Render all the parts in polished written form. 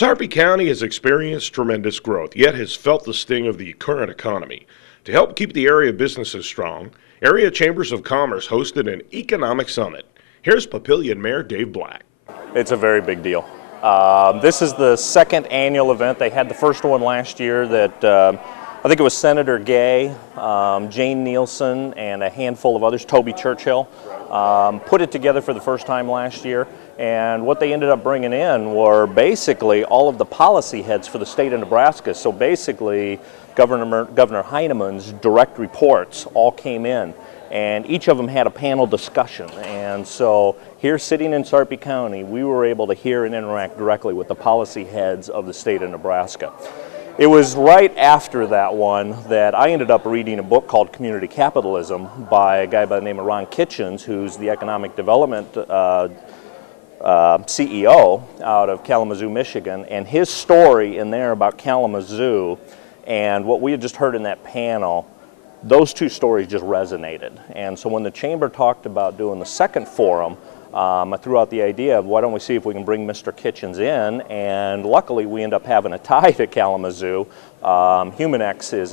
Sarpy County has experienced tremendous growth, yet has felt the sting of the current economy. To help keep the area businesses strong, area chambers of commerce hosted an economic summit. Here's Papillion Mayor Dave Black. It's a very big deal. This is the second annual event. They had the first one last year that I think it was Senator Gay, Jane Nielsen, and a handful of others, Toby Churchill, put it together for the first time last year. And what they ended up bringing in were basically all of the policy heads for the state of Nebraska. So basically, Governor Heinemann's direct reports all came in, and each of them had a panel discussion. And so here sitting in Sarpy County, we were able to hear and interact directly with the policy heads of the state of Nebraska. It was right after that one that I ended up reading a book called Capitalism by a guy by the name of Ron Kitchens, who's the economic development CEO out of Kalamazoo, Michigan, and his story in there about Kalamazoo and what we had just heard in that panel, those two stories just resonated. And so when the chamber talked about doing the second forum, I threw out the idea of why don't we see if we can bring Mr. Kitchens in, and luckily we end up having a tie to Kalamazoo. Humanex is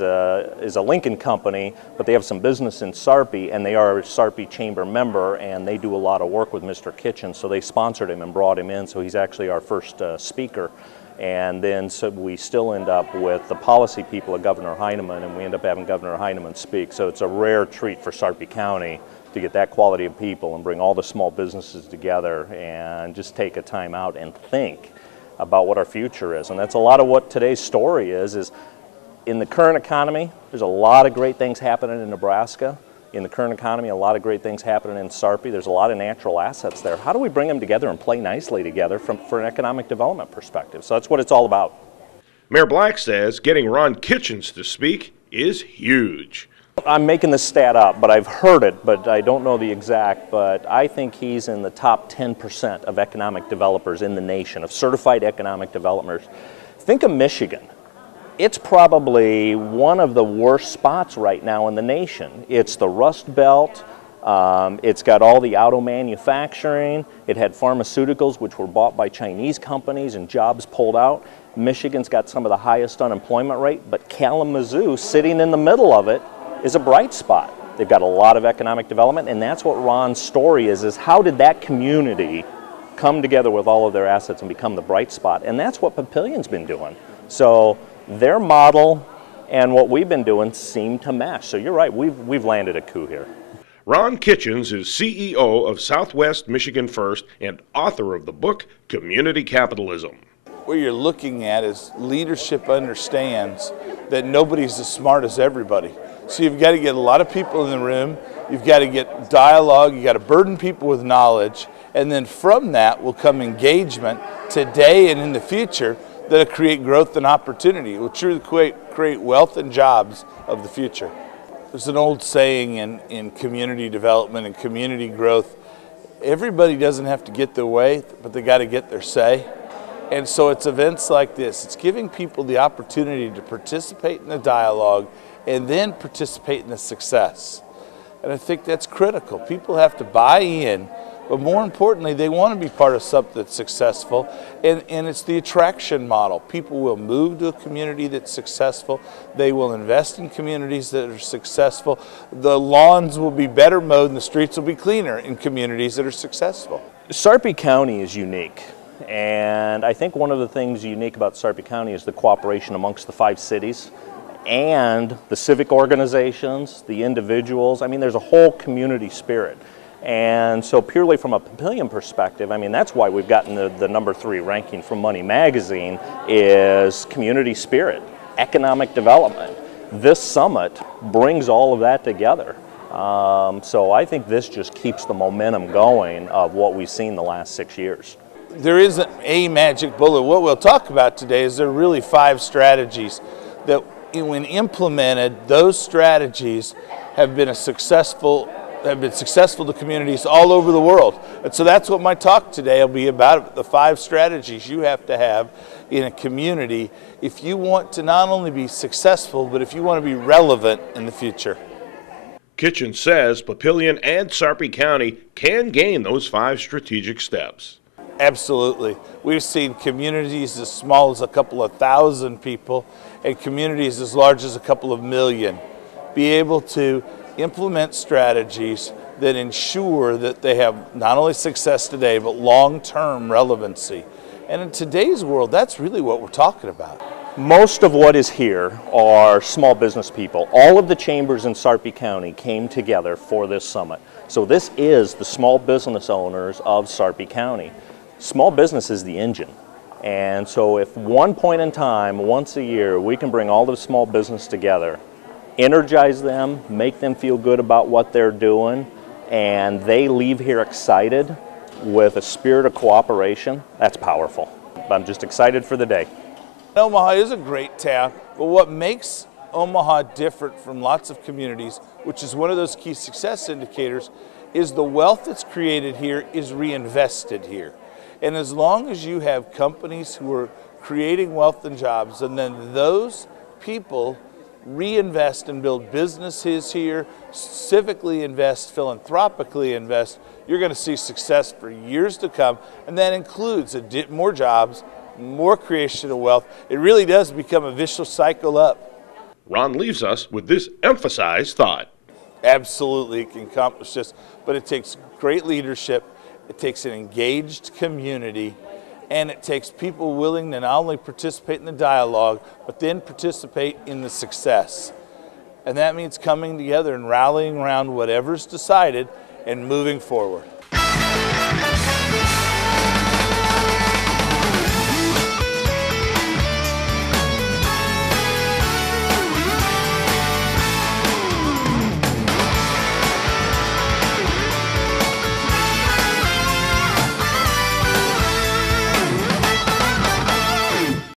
a Lincoln company, but they have some business in Sarpy, and they are a Sarpy chamber member, and they do a lot of work with Mr. Kitchens, so they sponsored him and brought him in, so he's actually our first speaker. And then so we still end up with the policy people of Governor Heinemann, and we end up having Governor Heinemann speak. So it's a rare treat for Sarpy County to get that quality of people and bring all the small businesses together and just take a time out and think about what our future is. And that's a lot of what today's story is in the current economy, there's a lot of great things happening in Nebraska. In the current economy, a lot of great things happening in Sarpy. There's a lot of natural assets there. How do we bring them together and play nicely together for an economic development perspective? So that's what it's all about. Mayor Black says getting Ron Kitchens to speak is huge. I'm making this stat up, but I've heard it, but I don't know the exact, but I think he's in the top 10% of economic developers in the nation, of certified economic developers. Think of Michigan. It's probably one of the worst spots right now in the nation. It's the Rust Belt, it's got all the auto manufacturing, it had pharmaceuticals which were bought by Chinese companies and jobs pulled out. Michigan's got some of the highest unemployment rate, but Kalamazoo, sitting in the middle of it, is a bright spot. They've got a lot of economic development, and that's what Ron's story is how did that community come together with all of their assets and become the bright spot? And that's what Papillion's been doing. So their model and what we've been doing seem to mesh. So you're right, we've landed a coup here. Ron Kitchens is CEO of Southwest Michigan First and author of the book Community Capitalism. What you're looking at is leadership understands that nobody's as smart as everybody. So you've got to get a lot of people in the room, you've got to get dialogue, you've got to burden people with knowledge, and then from that will come engagement today and in the future that'll create growth and opportunity. It will truly create wealth and jobs of the future. There's an old saying in community development and community growth, everybody doesn't have to get their way, but they got to get their say. And so it's events like this. It's giving people the opportunity to participate in the dialogue and then participate in the success. And I think that's critical. People have to buy in, but more importantly, they want to be part of something that's successful, and it's the attraction model. People will move to a community that's successful. They will invest in communities that are successful. The lawns will be better mowed and the streets will be cleaner in communities that are successful. Sarpy County is unique, and I think one of the things unique about Sarpy County is the cooperation amongst the 5 cities and the civic organizations, the individuals. I mean, there's a whole community spirit. And so purely from a Papillion perspective, I mean, that's why we've gotten the number 3 ranking from Money Magazine is community spirit, economic development. This summit brings all of that together. So I think this just keeps the momentum going of what we've seen the last 6 years. There isn't a magic bullet. What we'll talk about today is there are really 5 strategies that when implemented, those strategies have been successful to communities all over the world. And so that's what my talk today will be about, the 5 strategies you have to have in a community if you want to not only be successful, but if you want to be relevant in the future. Kitchens says Papillion and Sarpy County can gain those 5 strategic steps. Absolutely. We've seen communities as small as a couple of thousand people and communities as large as a couple of million be able to implement strategies that ensure that they have not only success today, but long-term relevancy. And in today's world, that's really what we're talking about. Most of what is here are small business people. All of the chambers in Sarpy County came together for this summit. So this is the small business owners of Sarpy County. Small business is the engine. And so if one point in time, once a year, we can bring all the small business together, energize them, make them feel good about what they're doing, and they leave here excited with a spirit of cooperation, that's powerful. I'm just excited for the day. Omaha is a great town, but what makes Omaha different from lots of communities, which is one of those key success indicators, is the wealth that's created here is reinvested here. And as long as you have companies who are creating wealth and jobs, and then those people reinvest and build businesses here, civically invest, philanthropically invest, you're going to see success for years to come. And that includes more jobs, more creation of wealth. It really does become a vicious cycle up. Ron leaves us with this emphasized thought. Absolutely, it can accomplish this, but it takes great leadership, it takes an engaged community, and it takes people willing to not only participate in the dialogue, but then participate in the success. And that means coming together and rallying around whatever's decided and moving forward.